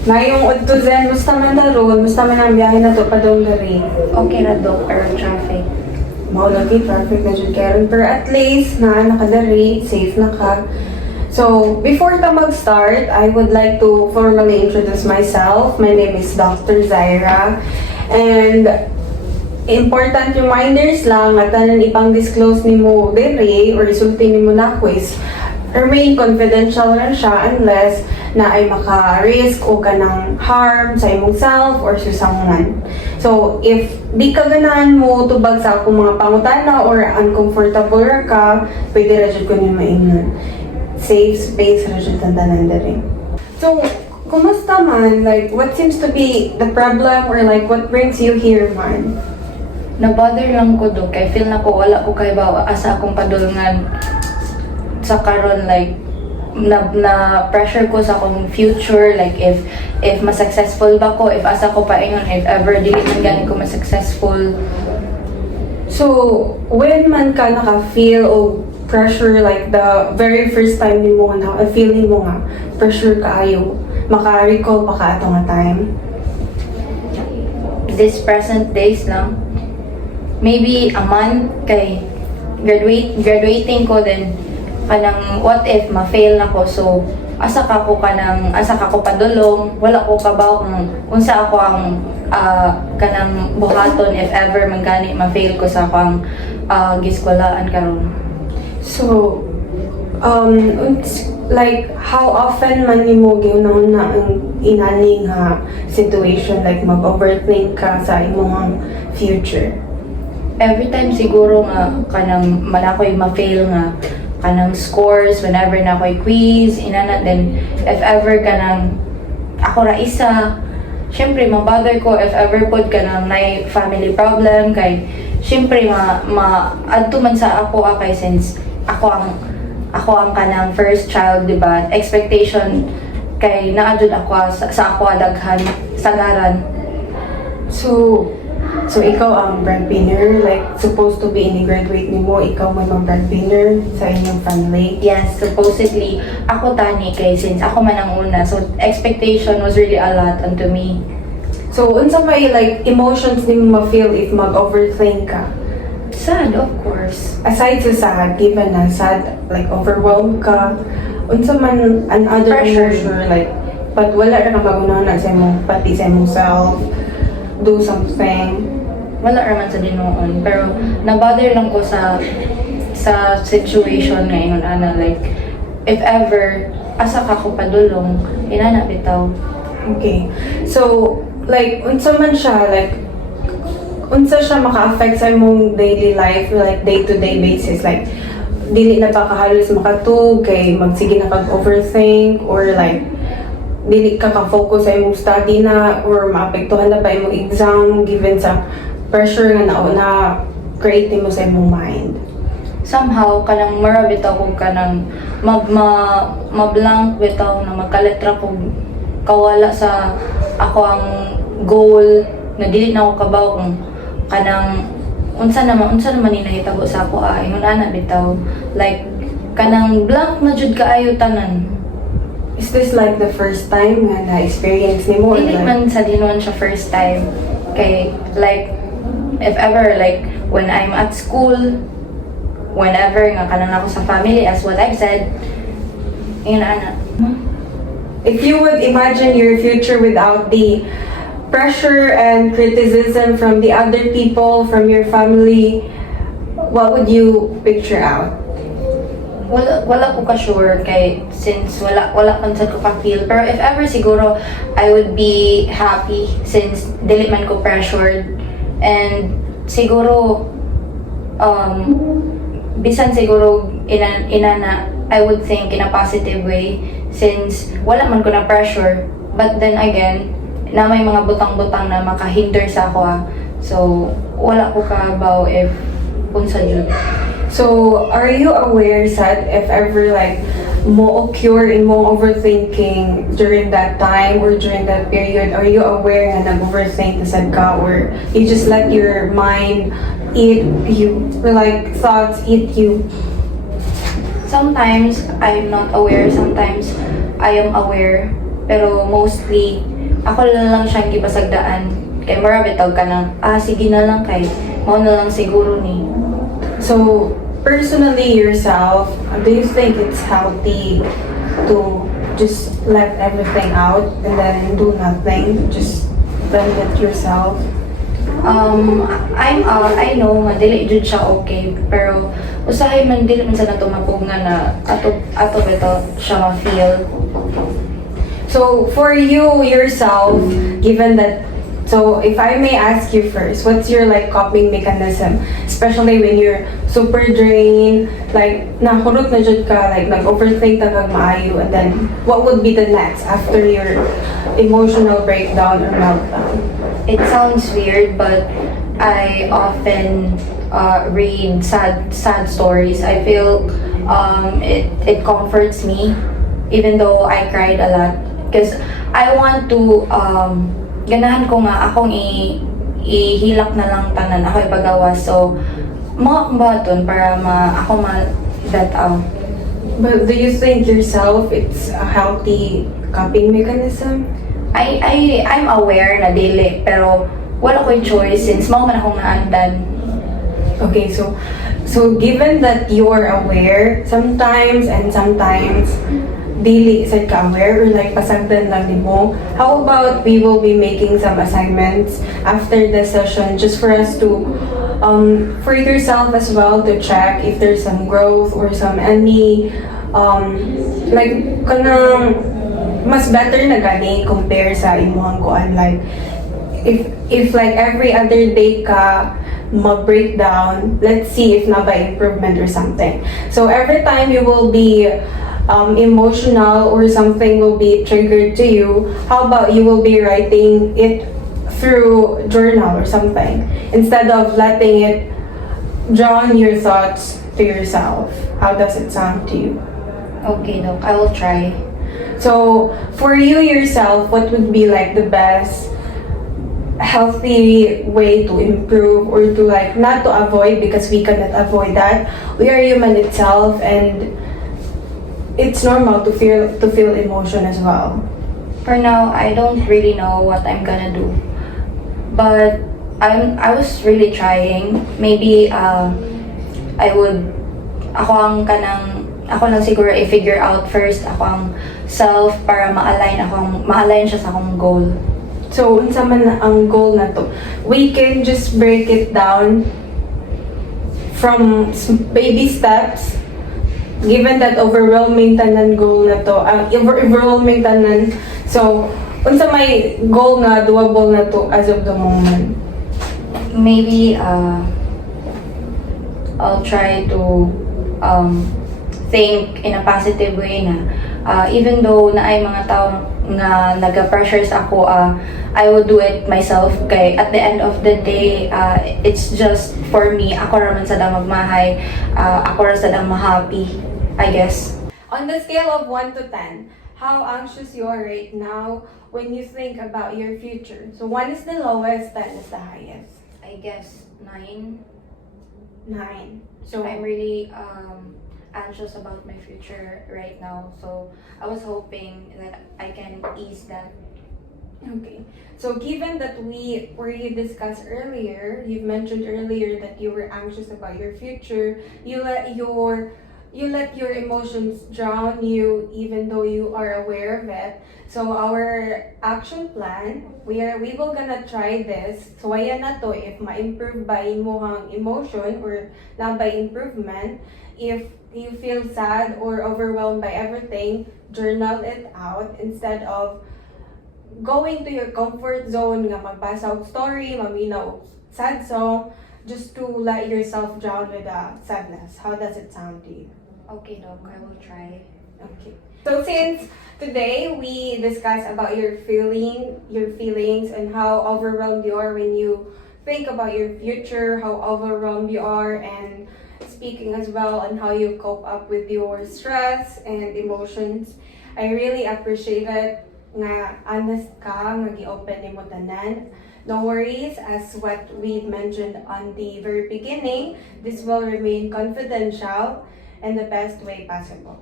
Ngayong udto Zen, musta man na ron, musta man ang biyahe na to pa doon gari. Okay ra dok, pero traffic. Mao lagi traffic na jud karon, pero at least na nakadari, safe na ka. So, before ta mag-start, I would like to formally introduce myself. My name is Dr. Zaira. And important reminders lang at tanan ipang disclose nimo diri or isulti nimo na quiz. Remain confidential lang siya unless na ay maka-risk o kanang harm sa imong self or sa someone. So, if di ka ganahan mo tubag sa akong mga pangutana or uncomfortable ra ka, pwede ra jud ko nimo maingon. Safe space ra jud tandanan diri. So, kumusta man? Like, what seems to be the problem or like what brings you here man? Na-bother lang ko dok, kay feel na ko wala ko kay bawa asa akong padulngan sa karon, like na pressure ko sa akong future, like if ma-successful ba ko, if asa ko pa ingon, if ever dili man gani ko ma-successful. So, when man ka naka-feel o pressure like the very first time ni mo na feeling mo nga pressure kaayo, maka-recall pa ka ato nga time? This present days lang, maybe a month kay graduating ko, then kanang what if ma-fail na ko, so asa ka ko padulong, wala ko kabaw kung unsa ako ang kanang buhaton if ever man gani ma-fail ko sa akong giskwalaan karon. So, it's like how often man nimo giunang na ang inani nga situation, like mag-overthink ka sa imong future? Every time siguro nga kanang man ako'y ma-fail nga kanang scores whenever na ako'y quiz inana, then if ever kanang ako ra isa, syempre ma-bother ko if ever pod kanang nay family problem, kay syempre adto man sa ako kay since ako ang kanang first child, di ba? Expectation kay naadud ako sa ako daghan sagaran. So ikaw ang breadwinner, like supposed to be ini-graduate nimo, ikaw man ang breadwinner sa inyong family. Yes, supposedly ako tani kay since ako man ang una, so expectation was really a lot onto me. So unsa may like emotions nimo ma-feel if mag-overthink ka? Sad, of course. Aside sa sad, given na sad, like overwhelmed ka, unsa man another Pressure. emotion, like but wala ra kang magunahan na sa imong pati sa imong self, do something. Wala raman sa dinuon, pero na-bother lang ko sa situation ngayon ana, like if ever asa ka ko padulong inana bitaw. Okay. So, like, unsa man siya, like, unsa siya maka-affect sa imong daily life, like, day-to-day basis, like, dili na ba kahalos makatug, kay magsige na kag-overthink, or like, dili ka ka-focus sa imong study na, or maapektuhan na ba imong exam, given sa pressure nga na create mo sa imong mind? Somehow kanang mura bitaw ko kanang mablank bitaw na magkaletra ko kawala sa ako ang goal, na dili na ako kabaw kung kanang unsa naman ni nahitabo sa ako ingon ana bitaw, like kanang blank na jud kaayo tanan. Is this like the first time nga na-experience nimo? Or Dili like, man sa dinuon siya first time, kay like if ever like when I'm at school, whenever nga kanang ako sa family, as what I've said, yun ana. if you would imagine your future without the pressure and criticism from the other people, from your family, what would you picture out? Wala ko ka sure, kay since wala man sad ko ka feel, pero if ever siguro I would be happy since dili man ko pressured, and siguro bisan siguro inana I would think in a positive way since wala man ko na pressure, but then again na may mga butang-butang na makahinder sa ako so wala ko kabaw if unsa jud. So, are you aware, Sad, if ever like mo occur in mo overthinking during that time or during that period? Are you aware na nag-overthink na sad ka, or you just let your mind eat you, or like thoughts eat you? Sometimes I'm not aware, sometimes I am aware, Pero mostly, ako na lang siyang gipasagdaan. Kay mura bitog ka nang, sige na lang kay, mo na lang siguro ni. So, personally yourself, do you think it's healthy to just let everything out and then do nothing? Just let it yourself? I know nga dili jud siya okay, pero usahay man dili man sa nato mapugna na ato beto siya ma-feel. So, for you yourself, given that, so if I may ask you first, what's your like coping mechanism? Especially when you're super drained, like nahurot na jud ka, like nag-overthink na kag maayo, and then what would be the next after your emotional breakdown or meltdown? It sounds weird, but I often read sad stories. I feel it comforts me, even though I cried a lot, because I want to ganahan ko nga akong ihilak na lang tanan ako ipagawa. So mga kumbaton para ako ma-let out. But do you think yourself it's a healthy coping mechanism? I'm aware na dili, pero wala ko'y choice since mao man akong naandan. Okay, so given that you're aware, sometimes daily sad ka aware or like pasagdan lang nimo, how about we will be making some assignments after the session just for us to for yourself as well to check if there's some growth or some any like kanang mas better na gani compare sa imuhang kuan, like if like every other day ka mag-breakdown, let's see if na by improvement or something. So every time you will be emotional or something will be triggered to you, how about you will be writing it through journal or something instead of letting it drown your thoughts to yourself? How does it sound to you? Okay, Doc, I will try. So, for you yourself, what would be like the best healthy way to improve or to like not to avoid, because we cannot avoid that. We are human itself and it's normal to feel emotion as well. For now, I don't really know what I'm gonna do. But I was really trying. Maybe ako lang siguro i-figure out first ako ang self para ma-align siya sa akong goal. So, unsa man ang goal na to? We can just break it down from baby steps. Given that overwhelming tanan goal na to, overwhelming tanan. So, unsa may goal nga doable na to as of the moment? Maybe I'll try to think in a positive way na even though na ay mga tao nga naga-pressure sa ako, I will do it myself kay at the end of the day it's just for me. Ako raman sa dang magmahay, ako ra sa dang ma-happy, I guess. On the scale of 1 to 10, how anxious you are right now when you think about your future? So 1 is the lowest, 10 is the highest. I guess 9. 9. So I'm really anxious about my future right now, so I was hoping that I can ease that. okay. So given that you discussed earlier, you've mentioned earlier that you were anxious about your future, you let your emotions drown you even though you are aware of it. So our action plan, we will gonna try this. So ayan na to, if ma-improve by imuhang emotion or na by improvement, if you feel sad or overwhelmed by everything, journal it out instead of going to your comfort zone nga magbasa og story, maminaw og sad song, just to let yourself drown with the sadness. How does it sound to you? Okay, Doc, I will try. Okay. So since today we discussed about your feelings and how overwhelmed you are when you think about your future, how overwhelmed you are, and speaking as well on how you cope up with your stress and emotions. I really appreciate it nga honest ka, nga gi-open nimo tanan. No worries, as what we mentioned on the very beginning, this will remain confidential in the best way possible.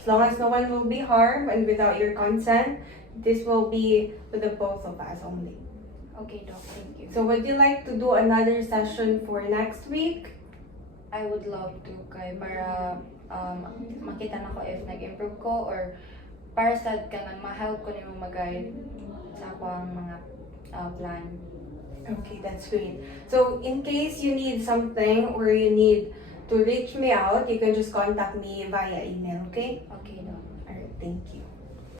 As long as no one will be harmed and without your consent, this will be with the both of us only. Okay, Doc. Thank you. So would you like to do another session for next week? I would love to kay para makita na ko if nag-improve ko or para sa kanang ma-help ko nimo mag-guide sa akong mga plan. Okay, that's great. So in case you need something or you need to reach me out, you can just contact me via email, okay? Okay, Doc. Alright, thank you.